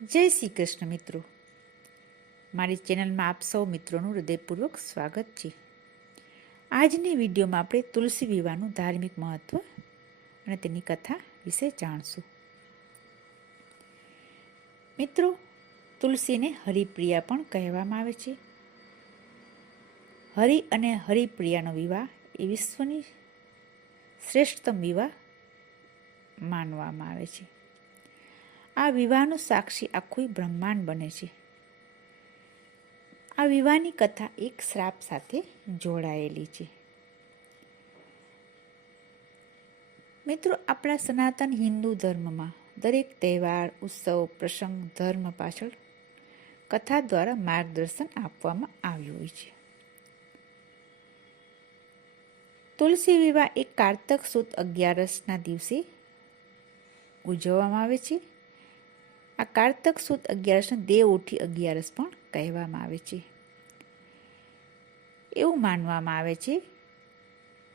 જય શ્રી કૃષ્ણ મિત્રો, મારી ચેનલમાં આપ સૌ મિત્રોનું હૃદયપૂર્વક સ્વાગત છે. આજની વિડીયોમાં આપણે તુલસી વિવાહનું ધાર્મિક મહત્વ અને તેની કથા વિશે જાણશું. મિત્રો, તુલસીને હરિપ્રિયા પણ કહેવામાં આવે છે. હરિ અને હરિપ્રિયાનો વિવાહ એ વિશ્વની શ્રેષ્ઠતમ વિવાહ માનવામાં આવે છે. આ વિવાહનો સાક્ષી આખું બ્રહ્માંડ બને છે. આ વિવાહની કથા એક શ્રાપ સાથે જોડાયેલી છે. મિત્રો, આપણા સનાતન હિન્દુ ધર્મમાં દરેક તહેવાર, ઉત્સવ, પ્રસંગ, ધર્મ પાછળ કથા દ્વારા માર્ગદર્શન આપવામાં આવ્યું હોય છે. તુલસી વિવાહ એક કારતક સુદ 11ના દિવસે ઉજવવામાં આવે છે. આ કારતક સુદ 11ને દેવઉઠી 11 પણ કહેવામાં આવે છે. એવું માનવામાં આવે છે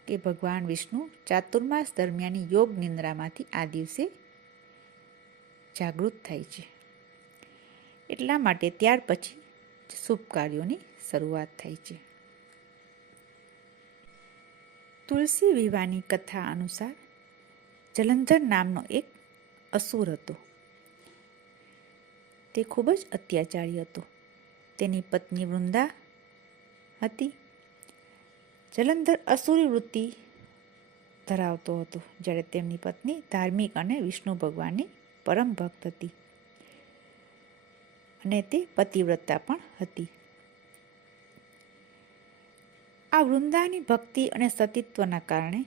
કે ભગવાન વિષ્ણુ ચાતુર્માસ દરમિયાન યોગ નિંદ્રામાંથી આ દિવસે જાગૃત થાય છે. એટલા માટે ત્યાર પછી શુભ કાર્યોની શરૂઆત થાય છે. તુલસી વિવાહની કથા અનુસાર જલંધર નામનો એક અસુર હતો. તે ખૂબ જ અત્યાચારી હતો. તેની પત્ની વૃંદા હતી. જલંધર અસુરી વૃત્તિ ધરાવતો હતો, જ્યારે તેમની પત્ની ધાર્મિક અને વિષ્ણુ ભગવાનની પરમ ભક્ત હતી અને તે પતિવ્રતા પણ હતી. આ વૃંદાની ભક્તિ અને સતીત્વના કારણે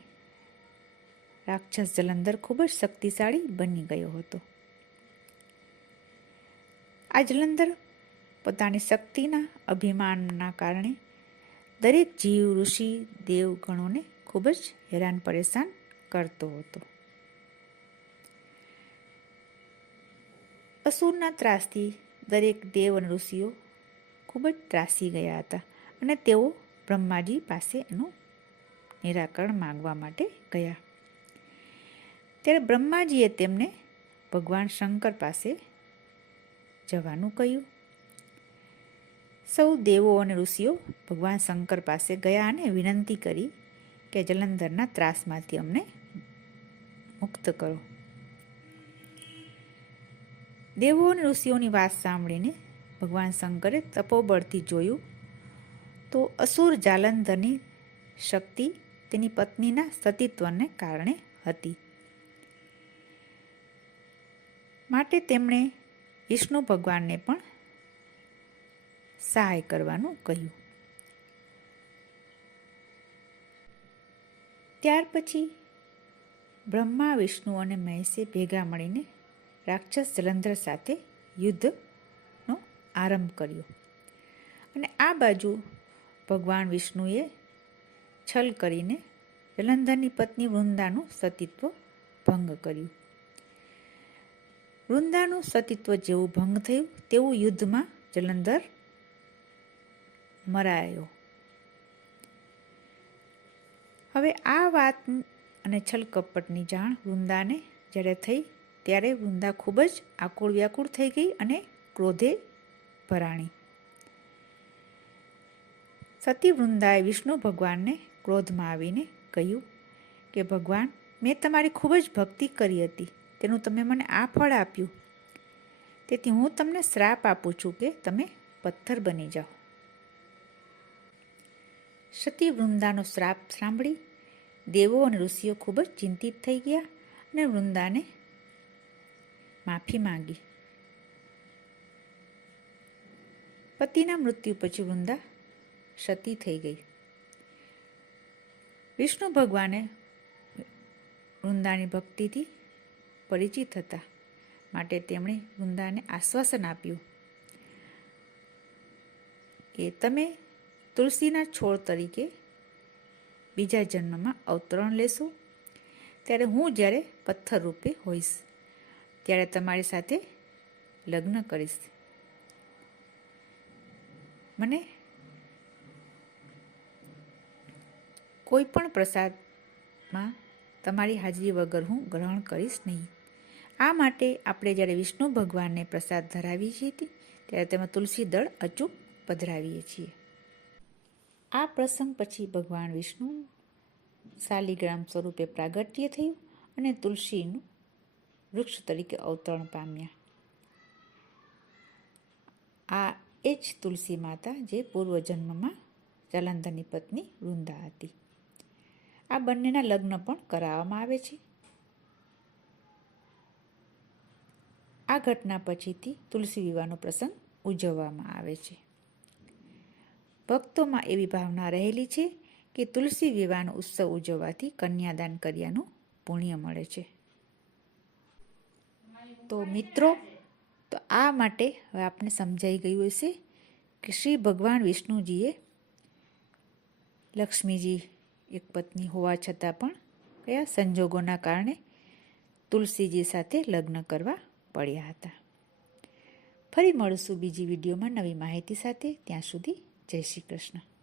રાક્ષસ જલંધર ખૂબ જ શક્તિશાળી બની ગયો હતો. આ જલંધર પોતાની શક્તિના અભિમાનના કારણે દરેક જીવ, ઋષિ, દેવગણોને ખૂબ જ હેરાન પરેશાન કરતો હતો. અસુરના ત્રાસથી દરેક દેવ અને ઋષિઓ ખૂબ જ ત્રાસી ગયા હતા અને તેઓ બ્રહ્માજી પાસે એનું નિરાકરણ માંગવા માટે ગયા. ત્યારે બ્રહ્માજીએ તેમને ભગવાન શંકર પાસે જવાનું કહ્યું. સૌ દેવો અને ઋષિઓ ભગવાન શંકર પાસે ગયા અને વિનંતી કરી કે જલંધરના ત્રાસમાંથી અમને મુક્ત કરો. દેવો અને ઋષિઓની વાત સાંભળીને ભગવાન શંકરે તપોબળથી જોયું તો અસુર જાલંધરની શક્તિ તેની પત્નીના સતીત્વને કારણે હતી. માટે તેમણે વિષ્ણુ ભગવાનને પણ સહાય કરવાનું કહ્યું. ત્યાર પછી બ્રહ્મા, વિષ્ણુ અને મહેશે ભેગા મળીને રાક્ષસ જલંધર સાથે યુદ્ધનો આરંભ કર્યો અને આ બાજુ ભગવાન વિષ્ણુએ છલ કરીને જલંધરની પત્ની વૃંદાનું સતીત્વ ભંગ કર્યું. વૃંદાનું સતીત્વ જેવું ભંગ થયું તેવું યુદ્ધમાં જલંધર મરાયો. હવે આ વાત અને છલ કપટની જાણ વૃંદાને જ્યારે થઈ ત્યારે વૃંદા ખૂબ જ આકુળ વ્યાકુળ થઈ ગઈ અને ક્રોધે ભરાણી. સતી વૃંદાએ વિષ્ણુ ભગવાનને ક્રોધમાં આવીને કહ્યું કે ભગવાન, મેં તમારી ખૂબ જ ભક્તિ કરી હતી, તેનું તમે મને આ ફળ આપ્યું, તેથી હું તમને શ્રાપ આપું છું કે તમે પથ્થર બની જાઓ. સતી વૃંદાનો શ્રાપ સાંભળી દેવો અને ઋષિઓ ખૂબ જ ચિંતિત થઈ ગયા અને વૃંદાને માફી માંગી. પતિના મૃત્યુ પછી વૃંદા સતી થઈ ગઈ. વિષ્ણુ ભગવાને વૃંદાની ભક્તિથી પરિચિત હતા, માટે તેમણે વૃંદાને આશ્વાસન આપ્યું કે તમે તુલસીના છોડ તરીકે બીજા જન્મમાં અવતરણ લેશો, ત્યારે હું જ્યારે પથ્થર રૂપે હોઈશ ત્યારે તમારી સાથે લગ્ન કરીશ. મને કોઈ પણ પ્રસાદમાં તમારી હાજરી વગર હું ગ્રહણ કરીશ નહીં. આ માટે આપણે જ્યારે વિષ્ણુ ભગવાનને પ્રસાદ ધરાવીએ છીએ ત્યારે તેમાં તુલસી દળ અચૂક પધરાવીએ છીએ. આ પ્રસંગ પછી ભગવાન વિષ્ણુ શાલિગ્રામ સ્વરૂપે પ્રાગટ્ય થયું અને તુલસીનું વૃક્ષ તરીકે અવતરણ પામ્યા. આ એ જ તુલસી માતા જે પૂર્વજન્મમાં જલંધરની પત્ની વૃંદા હતી. આ બંનેના લગ્ન પણ કરાવવામાં આવે છે. આ ઘટના પછીથી તુલસી વિવાહનો પ્રસંગ ઉજવવામાં આવે છે. ભક્તોમાં એવી ભાવના રહેલી છે કે તુલસી વિવાહનો ઉત્સવ ઉજવવાથી કન્યાદાન કર્યાનું પુણ્ય મળે છે. તો મિત્રો, તો આ માટે હવે આપણે સમજાઈ ગયું હશે કે શ્રી ભગવાન વિષ્ણુજીએ લક્ષ્મીજી એક પત્ની હોવા છતાં પણ કયા સંજોગોના કારણે તુલસીજી સાથે લગ્ન કરવા પડ્યા હતા. ફરી મળશું બીજી વિડીયોમાં નવી માહિતી સાથે. ત્યાં સુધી જય શ્રી કૃષ્ણ.